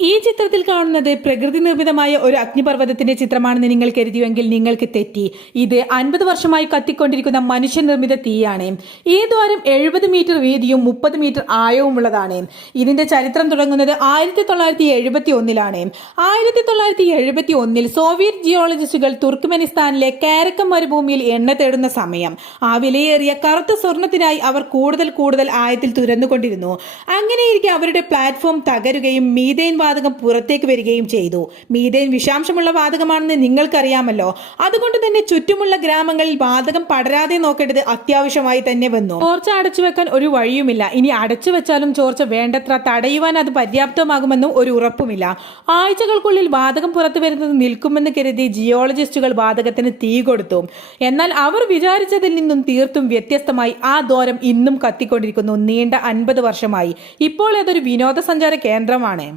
ഈ ചിത്രത്തിൽ കാണുന്നത് പ്രകൃതി നിർമ്മിതമായ ഒരു അഗ്നിപർവ്വതത്തിന്റെ ചിത്രമാണെന്ന് നിങ്ങൾ കരുതിയുവെങ്കിൽ നിങ്ങൾക്ക് തെറ്റി. ഇത് 50 വർഷമായി കത്തിക്കൊണ്ടിരിക്കുന്ന മനുഷ്യനിർമ്മിത തീയാണ്. ഈ ദ്വാരം 70 മീറ്റർ വീതിയും 30 മീറ്റർ ആഴവുമുള്ളതാണ്. ഇതിന്റെ ചരിത്രം തുടങ്ങുന്നത് 1971-ലാണ്. 1971 സോവിയറ്റ് ജിയോളജിസ്റ്റുകൾ തുർക്ക്മെനിസ്ഥാനിലെ കാരക്കം മരുഭൂമിയിൽ എണ്ണ തേടുന്ന സമയം. ആ വിലയേറിയ കറുത്ത സ്വർണത്തിനായി അവർ കൂടുതൽ ആഴത്തിൽ തുരന്നുകൊണ്ടിരുന്നു. അങ്ങനെയിരിക്കെ അവരുടെ പ്ലാറ്റ്ഫോം തകരുകയും മീഥേൻ വാതകം പുറത്തേക്ക് വരികയും ചെയ്തു. മീഥേൻ വിഷാംശമുള്ള വാതകമാണെന്ന് നിങ്ങൾക്കറിയാമല്ലോ. അതുകൊണ്ട് തന്നെ ചുറ്റുമുള്ള ഗ്രാമങ്ങളിൽ വാതകം പടരാതെ നോക്കേണ്ടത് അത്യാവശ്യമായി തന്നെ വന്നു. ചോർച്ച അടച്ചു വെക്കാൻ ഒരു വഴിയുമില്ല. ഇനി അടച്ചു വെച്ചാലും ചോർച്ച വേണ്ടത്ര തടയുവാൻ അത് പര്യാപ്തമാകുമെന്നും ഒരു ഉറപ്പുമില്ല. ആഴ്ചകൾക്കുള്ളിൽ വാതകം പുറത്തു വരുന്നത് നിൽക്കുമെന്ന് കരുതി ജിയോളജിസ്റ്റുകൾ വാതകത്തിന് തീ കൊടുത്തു. എന്നാൽ അവർ വിചാരിച്ചതിൽ നിന്നും തീർത്തും വ്യത്യസ്തമായി ആ ദ്വാരം ഇന്നും കത്തിക്കൊണ്ടിരിക്കുന്നു. നീണ്ട 50 വർഷമായി. ഇപ്പോൾ അതൊരു വിനോദസഞ്ചാര കേന്ദ്രമാണ്.